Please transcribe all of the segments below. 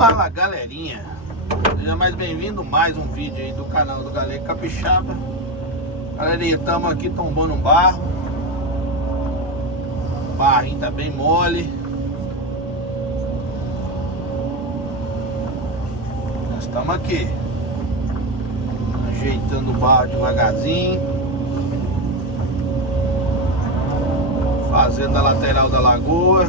Fala galerinha, seja mais bem-vindo mais um vídeo aí do canal do Galego Capixaba. Galerinha, estamos aqui tombando um barro. O barrinho tá bem mole. Nós estamos aqui ajeitando o barro devagarzinho, fazendo a lateral da lagoa.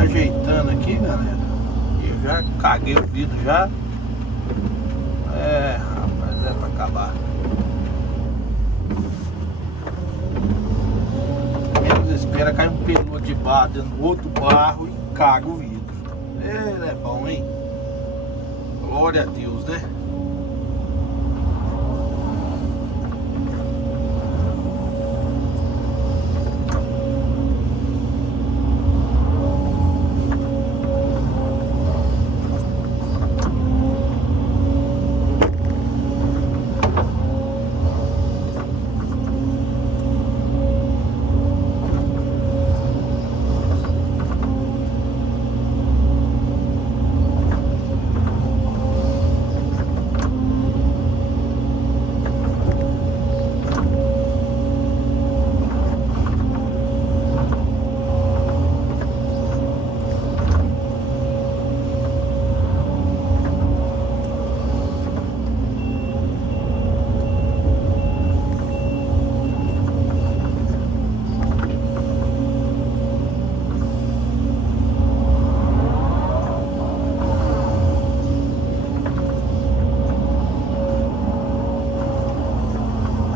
Ajeitando aqui, galera. Eu já caguei o vidro já. Rapaz, é pra acabar. Menos espera, cai um pelo de barro dentro do outro barro e caga o vidro. É bom, hein? Glória a Deus, né?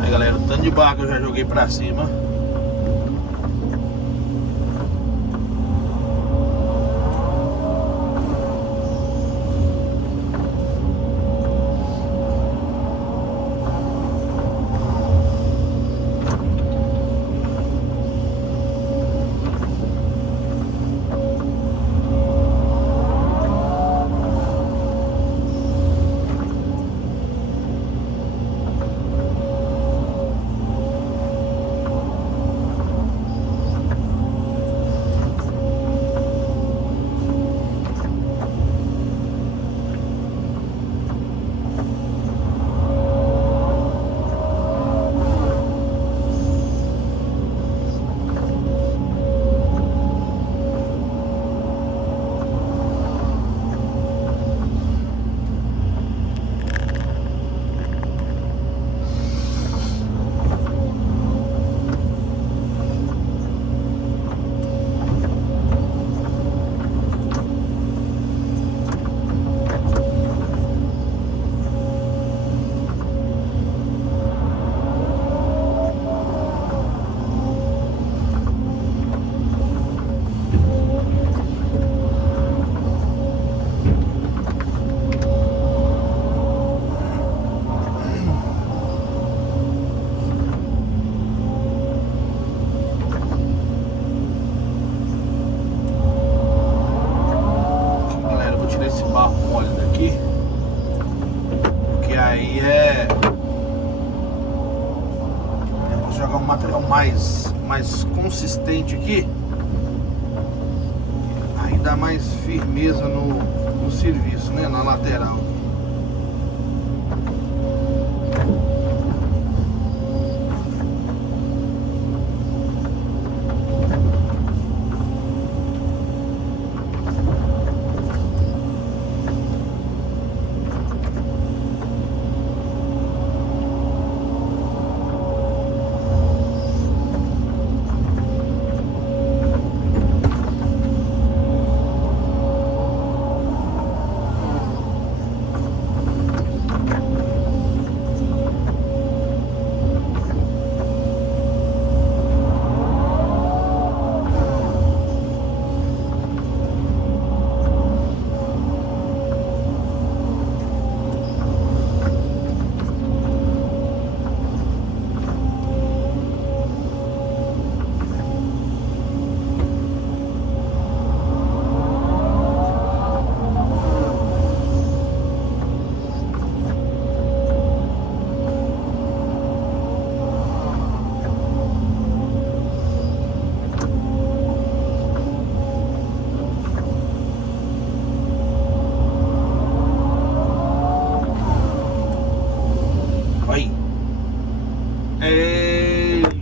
Galera, o tanto de barro que eu já joguei pra cima. material mais consistente aqui, aí dá mais firmeza no serviço, né? Na lateral. Eita!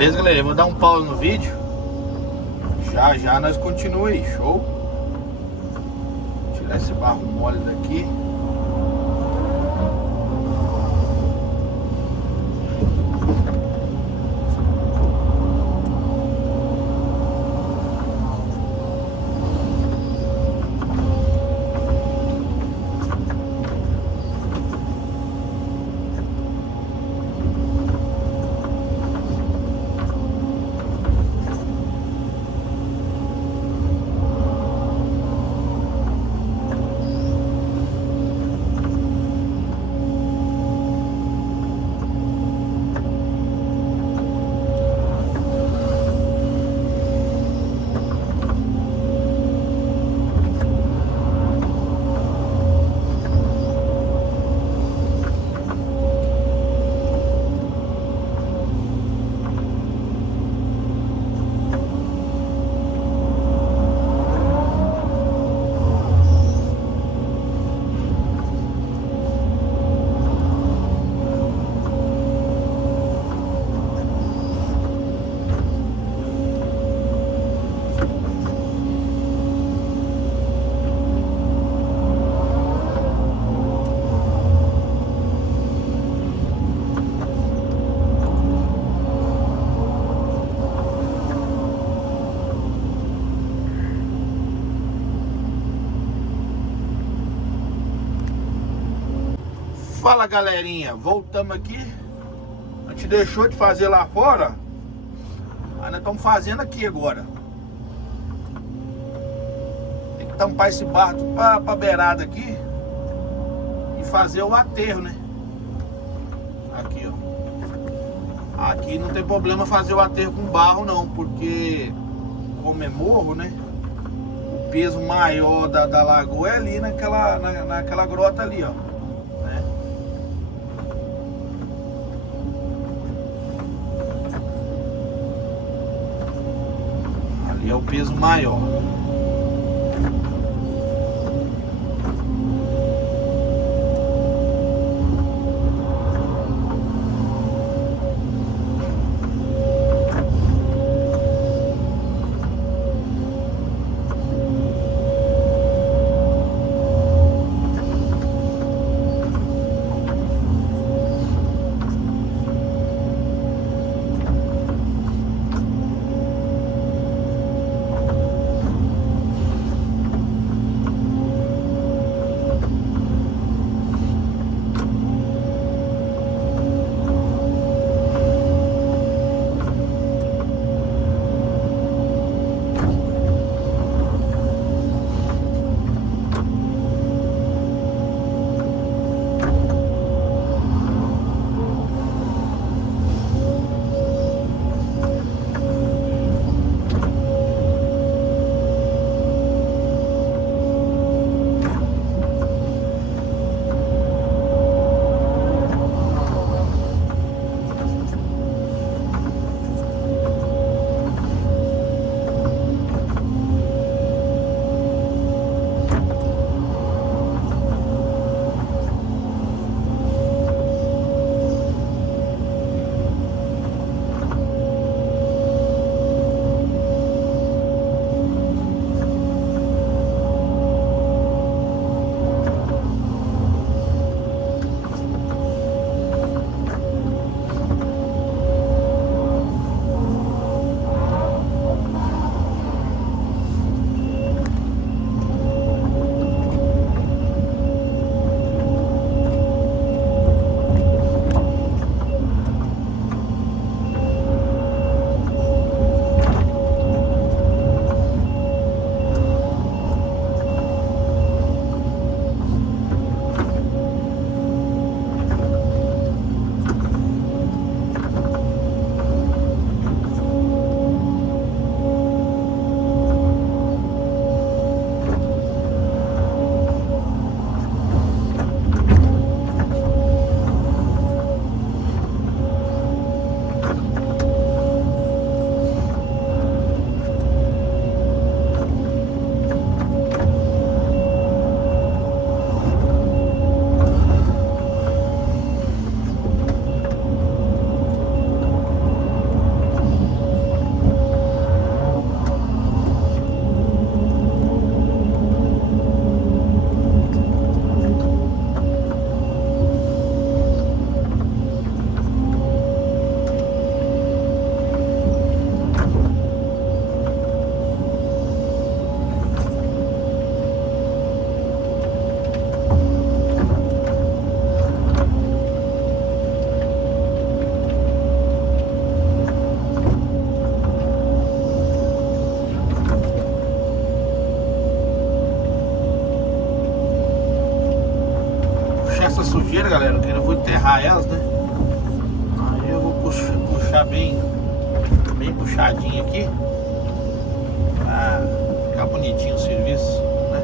Beleza, galera? Eu vou dar um pause no vídeo. Já nós continuamos aí, show? Tirar esse barro mole daqui. Fala, galerinha, voltamos aqui. A gente deixou de fazer lá fora, aí nós estamos fazendo aqui agora. Tem que tampar esse barro tudo pra beirada aqui e fazer o aterro, né? Aqui, ó. Aqui não tem problema fazer o aterro com barro não, porque como é morro, né? O peso maior da lagoa é ali naquela grota ali, ó. É o peso maior. Sujeira, galera, que eu vou enterrar elas, né? Aí eu vou puxar bem puxadinho aqui pra ficar bonitinho o serviço, né?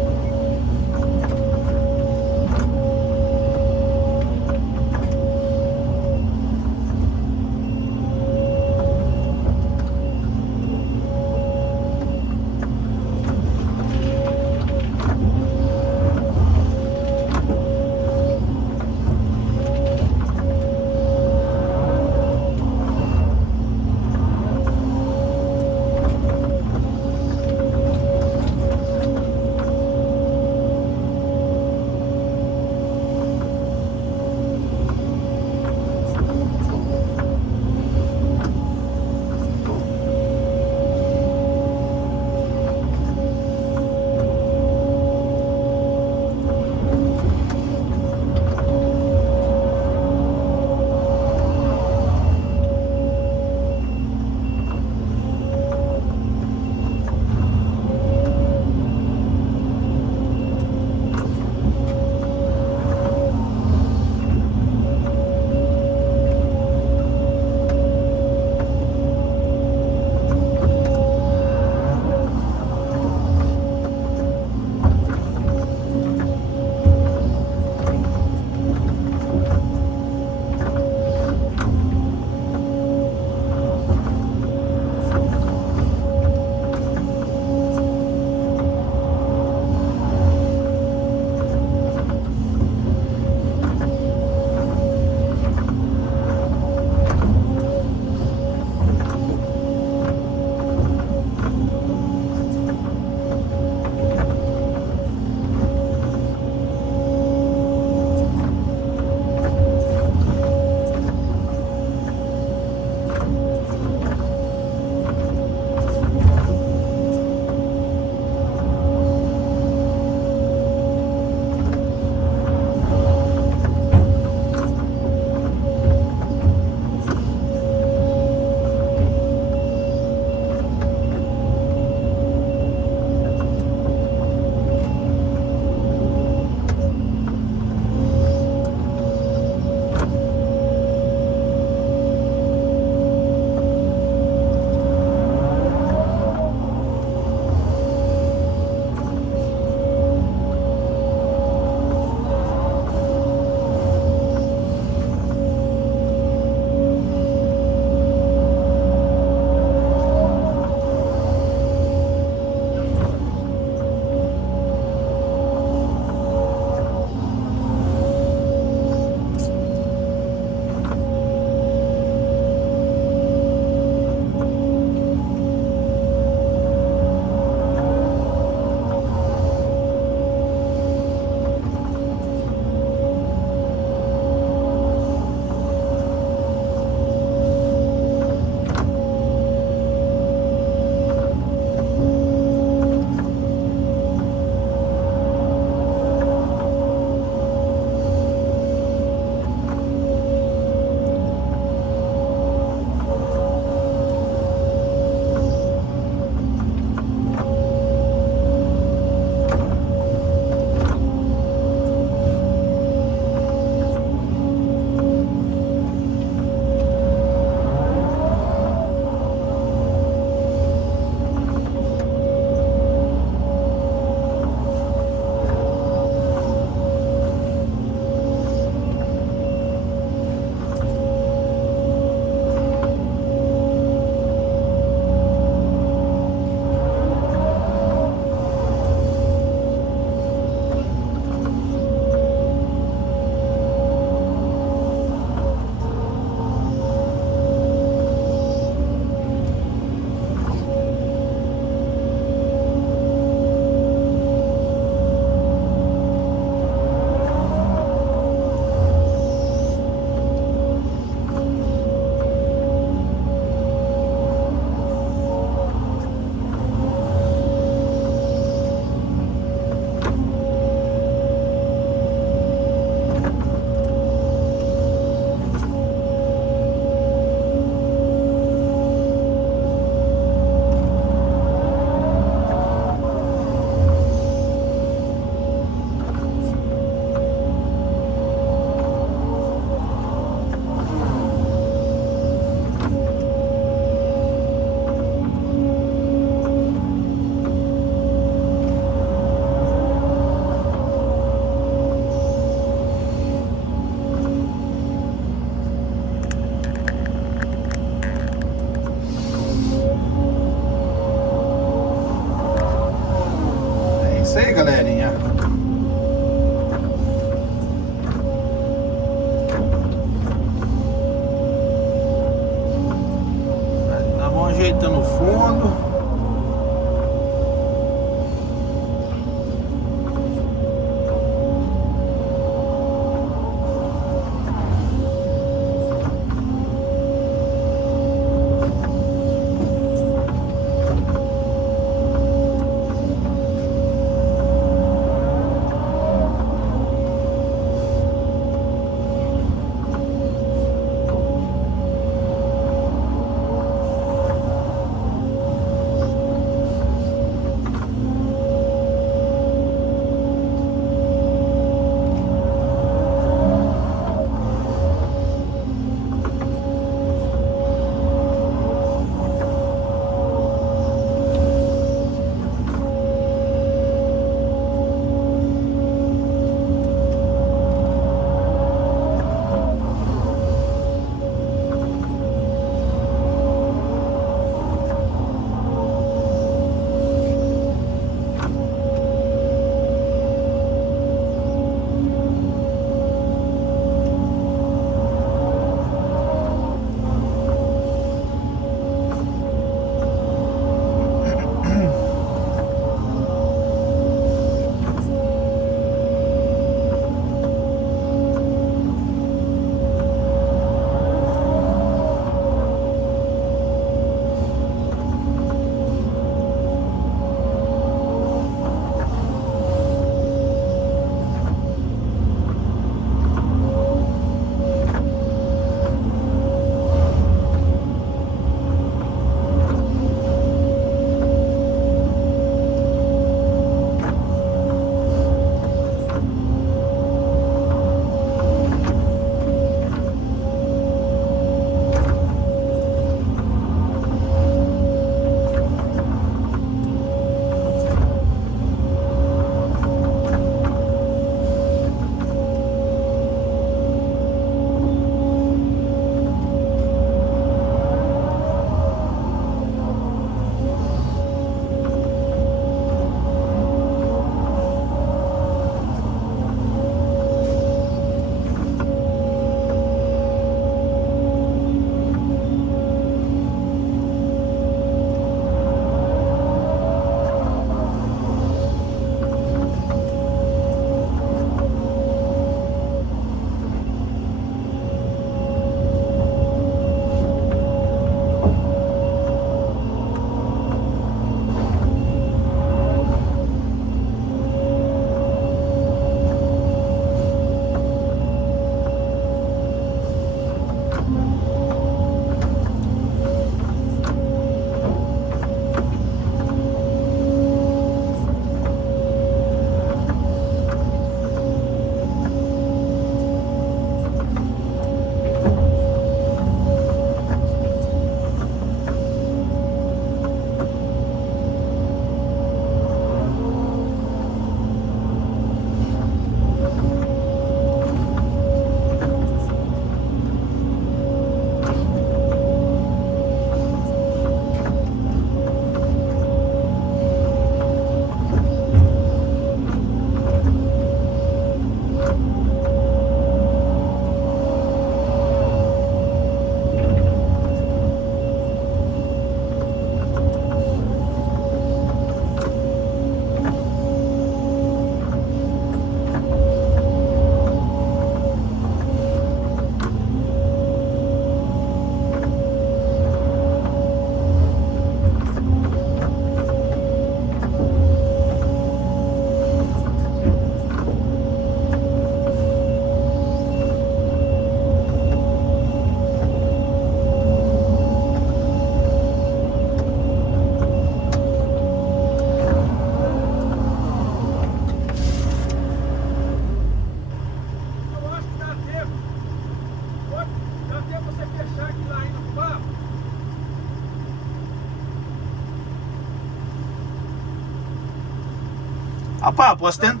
Rapaz, posso tentar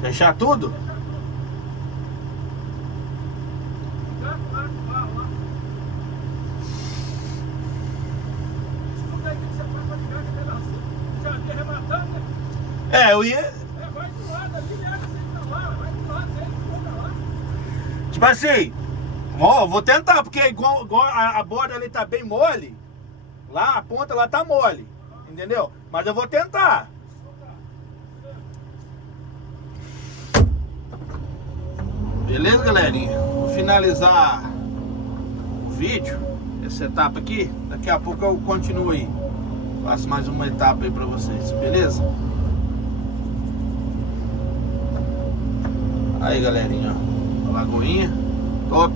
fechar tudo? É, eu ia. Tipo assim, ó, vou tentar, porque igual a borda ali tá bem mole. Lá, a ponta lá tá mole. Entendeu? Mas eu vou tentar. Beleza, galerinha? Vou finalizar o vídeo, essa etapa aqui. Daqui a pouco eu continuo aí. Faço mais uma etapa aí pra vocês, beleza? Aí, galerinha, ó, a lagoinha, top.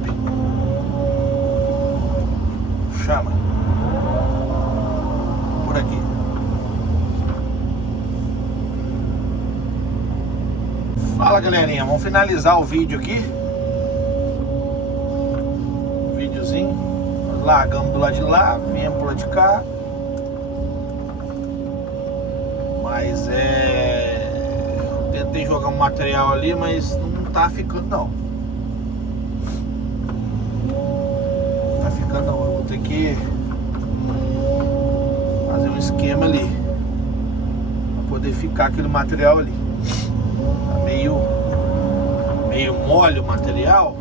Chama. Por aqui. Fala, galerinha, vamos finalizar o vídeo aqui. Videozinho. Nós largamos do lado de lá, viemos pro lado de cá. Mas eu tentei jogar um material ali, mas não tá ficando não. Não tá ficando não. Eu vou ter que fazer um esquema ali pra poder ficar aquele material ali. Tá meio mole o material.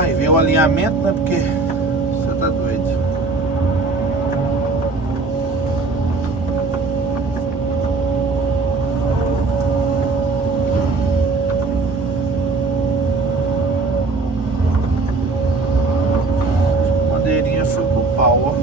Aí ver o alinhamento, né? Porque você tá doido. A madeirinha foi pro pau, ó.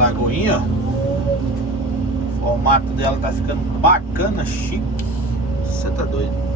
lagoinha, ó. O formato dela tá ficando bacana, chique. Você tá doido.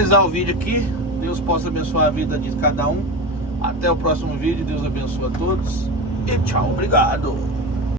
finalizar o vídeo aqui. Deus possa abençoar a vida de cada um. Até o próximo vídeo. Deus abençoe a todos. E tchau, obrigado.